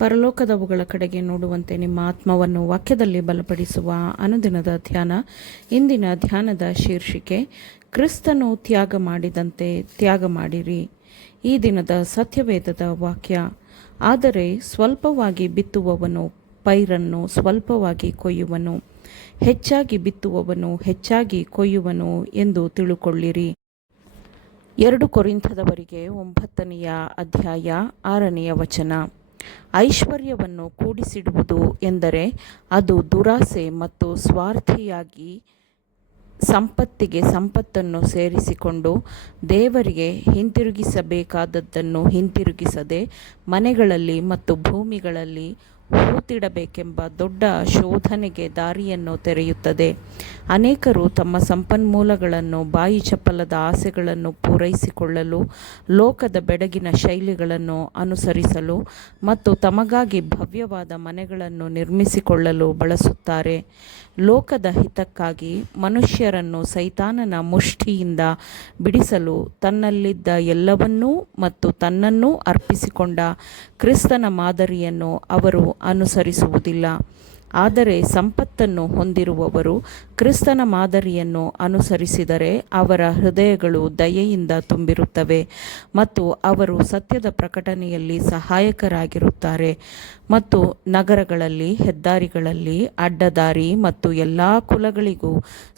ಪರಲೋಕದವುಗಳ ಕಡೆಗೆ ನೋಡುವಂತೆ ನಿಮ್ಮ ಆತ್ಮವನ್ನು ವಾಕ್ಯದಲ್ಲಿ ಬಲಪಡಿಸುವ ಅನುದಿನದ ಧ್ಯಾನ. ಇಂದಿನ ಧ್ಯಾನದ ಶೀರ್ಷಿಕೆ, ಕ್ರಿಸ್ತನು ತ್ಯಾಗ ಮಾಡಿದಂತೆ ತ್ಯಾಗ ಮಾಡಿರಿ. ಈ ದಿನದ ಸತ್ಯವೇದದ ವಾಕ್ಯ, ಆದರೆ ಸ್ವಲ್ಪವಾಗಿ ಬಿತ್ತುವವನು ಪೈರನ್ನು ಸ್ವಲ್ಪವಾಗಿ ಕೊಯ್ಯುವನು, ಹೆಚ್ಚಾಗಿ ಬಿತ್ತುವವನು ಹೆಚ್ಚಾಗಿ ಕೊಯ್ಯುವನು ಎಂದು ತಿಳುಕೊಳ್ಳಿರಿ. 2 ಕೊರಿಂಥದವರಿಗೆ 9ನೇ ಅಧ್ಯಾಯ 6ನೇ ವಚನ. ಐಶ್ವರ್ಯವನ್ನು ಕೂಡಿಸಿಡುವುದು ಎಂದರೆ ಅದು ದುರಾಸೆ ಮತ್ತು ಸ್ವಾರ್ಥಿಯಾಗಿ ಸಂಪತ್ತಿಗೆ ಸಂಪತ್ತನ್ನು ಸೇರಿಸಿಕೊಂಡು ದೇವರಿಗೆ ಹಿಂತಿರುಗಿಸಬೇಕಾದದ್ದನ್ನು ಹಿಂತಿರುಗಿಸದೆ ಮನೆಗಳಲ್ಲಿ ಮತ್ತು ಭೂಮಿಗಳಲ್ಲಿ ಹೂತಿಡಬೇಕೆಂಬ ದೊಡ್ಡ ಶೋಧನೆಗೆ ದಾರಿಯನ್ನು ತೆರೆಯುತ್ತದೆ. ಅನೇಕರು ತಮ್ಮ ಸಂಪನ್ಮೂಲಗಳನ್ನು ಬಾಯಿ ಚಪಲದ ಆಸೆಗಳನ್ನು ಪೂರೈಸಿಕೊಳ್ಳಲು, ಲೋಕದ ಬೆಡಗಿನ ಶೈಲಿಗಳನ್ನು ಅನುಸರಿಸಲು ಮತ್ತು ತಮಗಾಗಿ ಭವ್ಯವಾದ ಮನೆಗಳನ್ನು ನಿರ್ಮಿಸಿಕೊಳ್ಳಲು ಬಳಸುತ್ತಾರೆ. ಲೋಕದ ಹಿತಕ್ಕಾಗಿ ಮನುಷ್ಯರನ್ನು ಸೈತಾನನ ಮುಷ್ಟಿಯಿಂದ ಬಿಡಿಸಲು ತನ್ನಲ್ಲಿದ್ದ ಎಲ್ಲವನ್ನೂ ಮತ್ತು ತನ್ನನ್ನೂ ಅರ್ಪಿಸಿಕೊಂಡ ಕ್ರಿಸ್ತನ ಮಾದರಿಯನ್ನು ಅವರು ಅನುಸರಿಸುವುದಿಲ್ಲ. ಆದರೆ ಸಂಪತ್ತನ್ನು ಹೊಂದಿರುವವರು ಕ್ರಿಸ್ತನ ಮಾದರಿಯನ್ನು ಅನುಸರಿಸಿದರೆ ಅವರ ಹೃದಯಗಳು ದಯೆಯಿಂದ ತುಂಬಿರುತ್ತವೆ ಮತ್ತು ಅವರು ಸತ್ಯದ ಪ್ರಕಟಣೆಯಲ್ಲಿ ಸಹಾಯಕರಾಗಿರುತ್ತಾರೆ ಮತ್ತು ನಗರಗಳಲ್ಲಿ, ಹೆದ್ದಾರಿಗಳಲ್ಲಿ, ಅಡ್ಡದಾರಿ ಮತ್ತು ಎಲ್ಲ ಕುಲಗಳಿಗೂ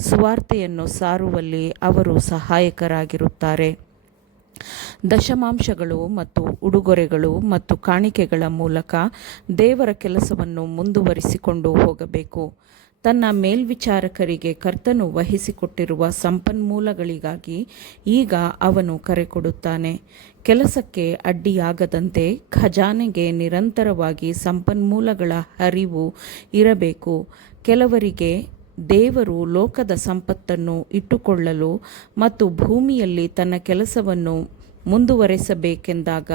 ಸುವಾರ್ತೆಯನ್ನು ಸಾರುವಲ್ಲಿ ಅವರು ಸಹಾಯಕರಾಗಿರುತ್ತಾರೆ. ದಶಮಾಂಶಗಳು ಮತ್ತು ಉಡುಗೊರೆಗಳು ಮತ್ತು ಕಾಣಿಕೆಗಳ ಮೂಲಕ ದೇವರ ಕೆಲಸವನ್ನು ಮುಂದುವರಿಸಿಕೊಂಡು ಹೋಗಬೇಕು. ತನ್ನ ಮೇಲ್ವಿಚಾರಕರಿಗೆ ಕರ್ತನು ವಹಿಸಿಕೊಟ್ಟಿರುವ ಸಂಪನ್ಮೂಲಗಳಿಗಾಗಿ ಈಗ ಅವನು ಕರೆ ಕೊಡುತ್ತಾನೆ. ಕೆಲಸಕ್ಕೆ ಅಡ್ಡಿಯಾಗದಂತೆ ಖಜಾನೆಗೆ ನಿರಂತರವಾಗಿ ಸಂಪನ್ಮೂಲಗಳ ಹರಿವು ಇರಬೇಕು. ಕೆಲವರಿಗೆ ದೇವರು ಲೋಕದ ಸಂಪತ್ತನ್ನು ಇಟ್ಟುಕೊಳ್ಳಲು ಮತ್ತು ಭೂಮಿಯಲ್ಲಿ ತನ್ನ ಕೆಲಸವನ್ನು ಮುಂದುವರೆಸಬೇಕೆಂದಾಗ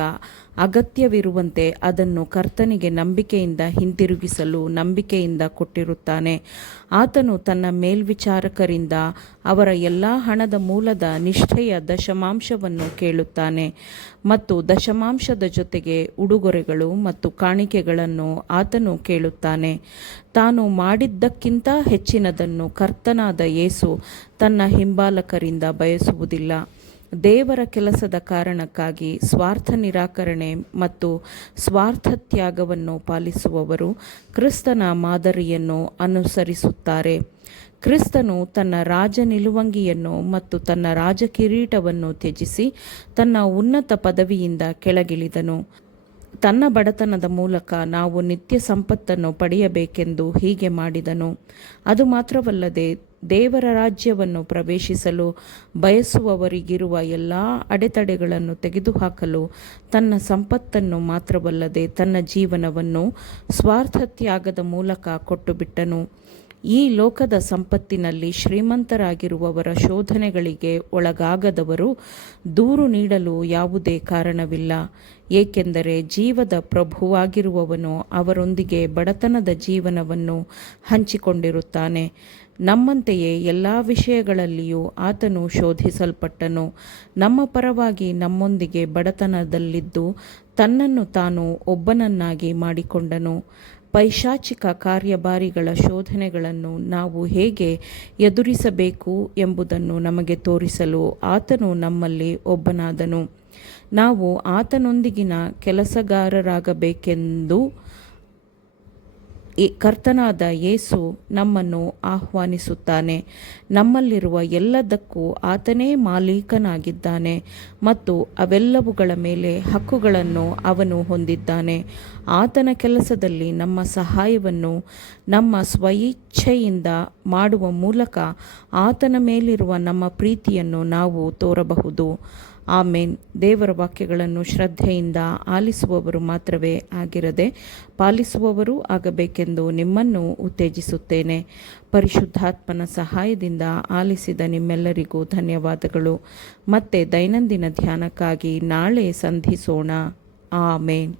ಅಗತ್ಯವಿರುವಂತೆ ಅದನ್ನು ಕರ್ತನಿಗೆ ನಂಬಿಕೆಯಿಂದ ಹಿಂತಿರುಗಿಸಲು ನಂಬಿಕೆಯಿಂದ ಕೊಟ್ಟಿರುತ್ತಾನೆ. ಆತನು ತನ್ನ ಮೇಲ್ವಿಚಾರಕರಿಂದ ಅವರ ಎಲ್ಲ ಹಣದ ಮೂಲದ ನಿಷ್ಠೆಯ ದಶಮಾಂಶವನ್ನು ಕೇಳುತ್ತಾನೆ ಮತ್ತು ದಶಮಾಂಶದ ಜೊತೆಗೆ ಉಡುಗೊರೆಗಳು ಮತ್ತು ಕಾಣಿಕೆಗಳನ್ನು ಆತನು ಕೇಳುತ್ತಾನೆ. ತಾನು ಮಾಡಿದ್ದಕ್ಕಿಂತ ಹೆಚ್ಚಿನದನ್ನು ಕರ್ತನಾದ ಯೇಸು ತನ್ನ ಹಿಂಬಾಲಕರಿಂದ ಬಯಸುವುದಿಲ್ಲ. ದೇವರ ಕೆಲಸದ ಕಾರಣಕ್ಕಾಗಿ ಸ್ವಾರ್ಥ ನಿರಾಕರಣೆ ಮತ್ತು ಸ್ವಾರ್ಥ ತ್ಯಾಗವನ್ನು ಪಾಲಿಸುವವರು ಕ್ರಿಸ್ತನ ಮಾದರಿಯನ್ನು ಅನುಸರಿಸುತ್ತಾರೆ. ಕ್ರಿಸ್ತನು ತನ್ನ ರಾಜ ನಿಲುವಂಗಿಯನ್ನು ಮತ್ತು ತನ್ನ ರಾಜ ಕಿರೀಟವನ್ನು ತ್ಯಜಿಸಿ ತನ್ನ ಉನ್ನತ ಪದವಿಯಿಂದ ಕೆಳಗಿಳಿದನು. ತನ್ನ ಬಡತನದ ಮೂಲಕ ನಾವು ನಿತ್ಯ ಸಂಪತ್ತನ್ನು ಪಡೆಯಬೇಕೆಂದು ಹೀಗೆ ಮಾಡಿದನು. ಅದು ಮಾತ್ರವಲ್ಲದೆ ದೇವರ ರಾಜ್ಯವನ್ನು ಪ್ರವೇಶಿಸಲು ಬಯಸುವವರಿಗಿರುವ ಎಲ್ಲ ಅಡೆತಡೆಗಳನ್ನು ತೆಗೆದುಹಾಕಲು ತನ್ನ ಸಂಪತ್ತನ್ನು ಮಾತ್ರವಲ್ಲದೆ ತನ್ನ ಜೀವನವನ್ನು ಸ್ವಾರ್ಥ ತ್ಯಾಗದ ಮೂಲಕ ಕೊಟ್ಟುಬಿಟ್ಟನು. ಈ ಲೋಕದ ಸಂಪತ್ತಿನಲ್ಲಿ ಶ್ರೀಮಂತರಾಗಿರುವವರ ಶೋಧನೆಗಳಿಗೆ ಒಳಗಾಗದವರು ದೂರು ನೀಡಲು ಯಾವುದೇ ಕಾರಣವಿಲ್ಲ, ಏಕೆಂದರೆ ಜೀವದ ಪ್ರಭುವಾಗಿರುವವನು ಅವರೊಂದಿಗೆ ಬಡತನದ ಜೀವನವನ್ನು ಹಂಚಿಕೊಂಡಿರುತ್ತಾನೆ. ನಮ್ಮಂತೆಯೇ ಎಲ್ಲ ವಿಷಯಗಳಲ್ಲಿಯೂ ಆತನು ಶೋಧಿಸಲ್ಪಟ್ಟನು. ನಮ್ಮ ಪರವಾಗಿ ನಮ್ಮೊಂದಿಗೆ ಬಡತನದಲ್ಲಿದ್ದು ತನ್ನನ್ನು ತಾನು ಒಬ್ಬನನ್ನಾಗಿ ಮಾಡಿಕೊಂಡನು. ಪೈಶಾಚಿಕ ಕಾರ್ಯಭಾರಿಗಳ ಶೋಧನೆಗಳನ್ನು ನಾವು ಹೇಗೆ ಎದುರಿಸಬೇಕು ಎಂಬುದನ್ನು ನಮಗೆ ತೋರಿಸಲು ಆತನು ನಮ್ಮಲ್ಲಿ ಒಬ್ಬನಾದನು. ನಾವು ಆತನೊಂದಿಗಿನ ಕೆಲಸಗಾರರಾಗಬೇಕೆಂದು ಕರ್ತನಾದ ಯೇಸು ನಮ್ಮನ್ನು ಆಹ್ವಾನಿಸುತ್ತಾನೆ. ನಮ್ಮಲ್ಲಿರುವ ಎಲ್ಲದಕ್ಕೂ ಆತನೇ ಮಾಲೀಕನಾಗಿದ್ದಾನೆ ಮತ್ತು ಅವೆಲ್ಲವುಗಳ ಮೇಲೆ ಹಕ್ಕುಗಳನ್ನು ಅವನು ಹೊಂದಿದ್ದಾನೆ. ಆತನ ಕೆಲಸದಲ್ಲಿ ನಮ್ಮ ಸಹಾಯವನ್ನು ನಮ್ಮ ಸ್ವಇಚ್ಛೆಯಿಂದ ಮಾಡುವ ಮೂಲಕ ಆತನ ಮೇಲಿರುವ ನಮ್ಮ ಪ್ರೀತಿಯನ್ನು ನಾವು ತೋರಬಹುದು. ಆಮೇನ್. ದೇವರ ವಾಕ್ಯಗಳನ್ನು ಶ್ರದ್ಧೆಯಿಂದ ಆಲಿಸುವವರು ಮಾತ್ರವೇ ಆಗಿರದೆ ಪಾಲಿಸುವವರೂ ಆಗಬೇಕೆಂದು ನಿಮ್ಮನ್ನು ಉತ್ತೇಜಿಸುತ್ತೇನೆ. ಪರಿಶುದ್ಧಾತ್ಮನ ಸಹಾಯದಿಂದ ಆಲಿಸಿದ ನಿಮ್ಮೆಲ್ಲರಿಗೂ ಧನ್ಯವಾದಗಳು. ಮತ್ತೆ ದೈನಂದಿನ ಧ್ಯಾನಕ್ಕಾಗಿ ನಾಳೆ ಸಂಧಿಸೋಣ. ಆಮೇನ್.